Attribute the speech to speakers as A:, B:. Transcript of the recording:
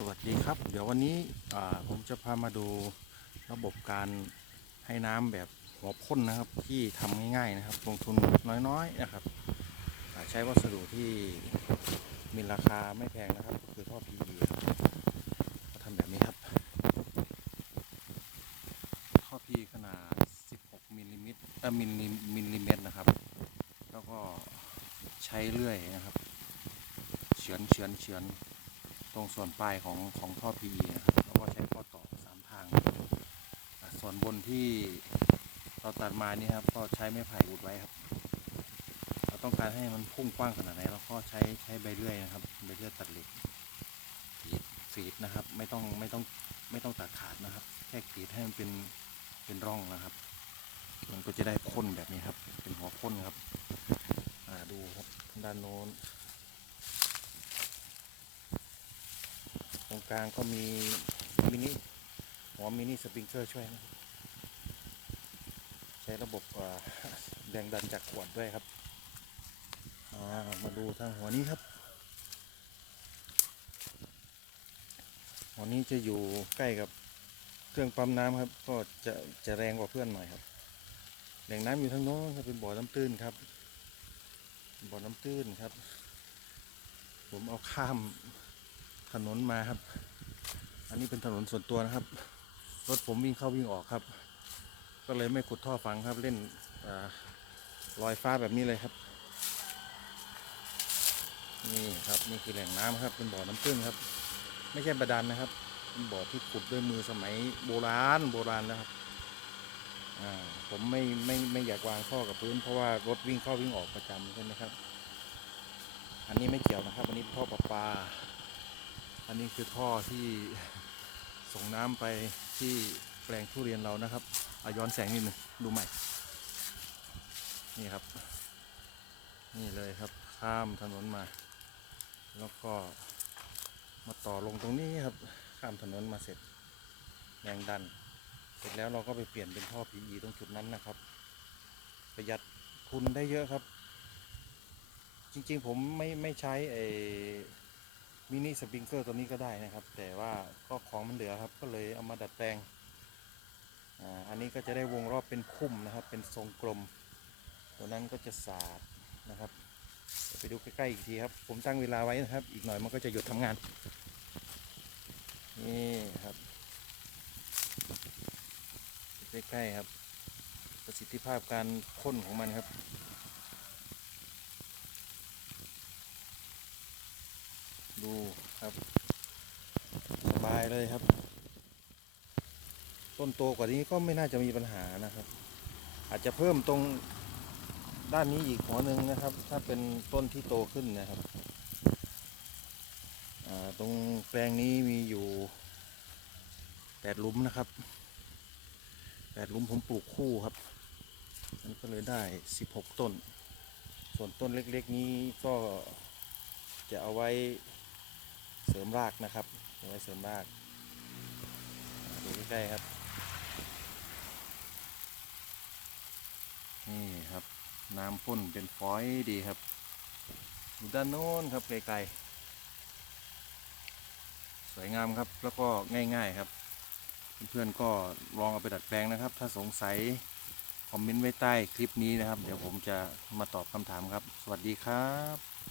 A: สวัสดีครับ เดี๋ยววันนี้ผมจะพามาดูระบบการให้น้ำแบบหัวพ่นนะครับที่ทำง่ายๆนะครับ ลงทุนน้อยๆนะครับ ใช้วัสดุที่มีราคาไม่แพงนะครับ คือท่อ PE ครับก็ทำแบบนี้ครับ ท่อ PE ขนาด 16มิลลิเมตรเอ่อมิลลิมิลลิเมตรนะครับ แล้วก็ใช้เลื่อยนะครับ เฉือนเฉือนเฉือน รงส่วนปลายของของท่อ PE นะครับแล้วก็ใช้ข้อต่อสามทาง ส่วนบนที่เราตัดมานี่ครับก็ใช้ไม้ไผ่อุดไว้ครับ เราต้องการให้มันพุ่งกว้างขนาดไหนเราก็ใช้ใช้ใบเลื่อยนะครับใบเลื่อยตัดเหล็กกรีดกรีดนะครับ ไม่ต้องไม่ต้องไม่ต้องตัดขาดนะครับ แค่กรีดให้มันเป็นเป็นร่องนะครับ มันก็จะได้พ่นแบบนี้ครับ เป็นหัวพ่นครับ อ่าดูครับด้านโน้น ตรงกลางก็มีมินิหัวมินิสปริงเกอร์ช่วยนะครับใช้ระบบแรงดันจากขวดด้วยครับามาดูทางหัวนี้ครับ หัวนี้จะอยู่ใกล้กับเครื่องปั๊มน้ำครับ ก็จะจะแรงกว่าเพื่อนหน่อยครับแหล่งน้ำอยู่ทางโน้นครับเป็นบ่อน้ำตื้นครับ บ่อน้ำตื้นครับ ผมเอาข้าม ถนนมาครับ อันนี้เป็นถนนส่วนตัวนะครับ รถผมวิ่งเข้าวิ่งออกครับ ก็เลยไม่ขุดท่อฝังครับเล่นอลอยฟ้าแบบนี้เลยครับ นี่ครับนี่คือแหล่งน้ำครับ เป็นบ่อน้ำตื้นครับ ไม่ใช่บาดาลนะครับ เป็นบ่อที่ขุดด้วยมือสมัยโบราณโบราณนะครับผมไม่ไม่ไม่อยากวางท่อกับพื้น เพราะว่ารถวิ่งเข้าวิ่งออกประจำใช่ไหมครับ อันนี้ไม่เกี่ยวนะครับ อันนี้ท่อประปา อันนี้คือท่อที่ส่งน้ำไปที่แปลงทุเรียนเรานะครับเอาย้อนแสงนิดหนึ่งดูใหม่ นี่ครับ นี่เลยครับข้ามถนนมา แล้วก็มาต่อลงตรงนี้ครับ ข้ามถนนมาเสร็จแรงดัน เสร็จแล้วเราก็ไปเปลี่ยนเป็นท่อ PE ตรงจุดนั้นนะครับ ประหยัดทุนได้เยอะครับ จริงๆผมไม่ไม่ใช้ไอ นิสปริงเกอร์ตัวนี้ก็ได้นะครับ แต่ว่าก็ของมันเหลือครับ ก็เลยเอามาดัดแปลงอ่าอันนี้ก็จะได้วงรอบเป็นพุ่มนะครับ เป็นทรงกลม ตัวนั้นก็จะสาดนะครับไปดูใกล้ๆอีกทีครับ ผมตั้งเวลาไว้นะครับ อีกหน่อยมันก็จะหยุดทำงาน นี่ครับ ใกล้ๆครับ ประสิทธิภาพการพ่นของมันครับ ดูครับ สบายเลยครับ ต้นโตกว่านี้ก็ไม่น่าจะมีปัญหานะครับ อาจจะเพิ่มตรงด้านนี้อีกหัวหนึ่งนะครับ ถ้าเป็นต้นที่โตขึ้นนะครับตรงแปลงนี้มีอยู่แปดลุมนะครับแปดลุมผมปลูกคู่ครับมันก็เลยได้สิบหกต้น ส่วนต้นเล็กๆนี้ก็จะเอาไว้ เสริมรากนะครับเอาไว้เสริมรากดูใกล้ๆครับ นี่ครับ น้ำพ่นเป็นฟอยดีครับอยู่ด้านโน้นครับไกลๆสวยงามครับแล้วก็ง่ายๆครับ เพื่อนๆก็ลองเอาไปดัดแปลงนะครับ ถ้าสงสัยคอมเมนต์ไว้ใต้คลิปนี้นะครับ เดี๋ยวผมจะมาตอบคำถามครับ สวัสดีครับ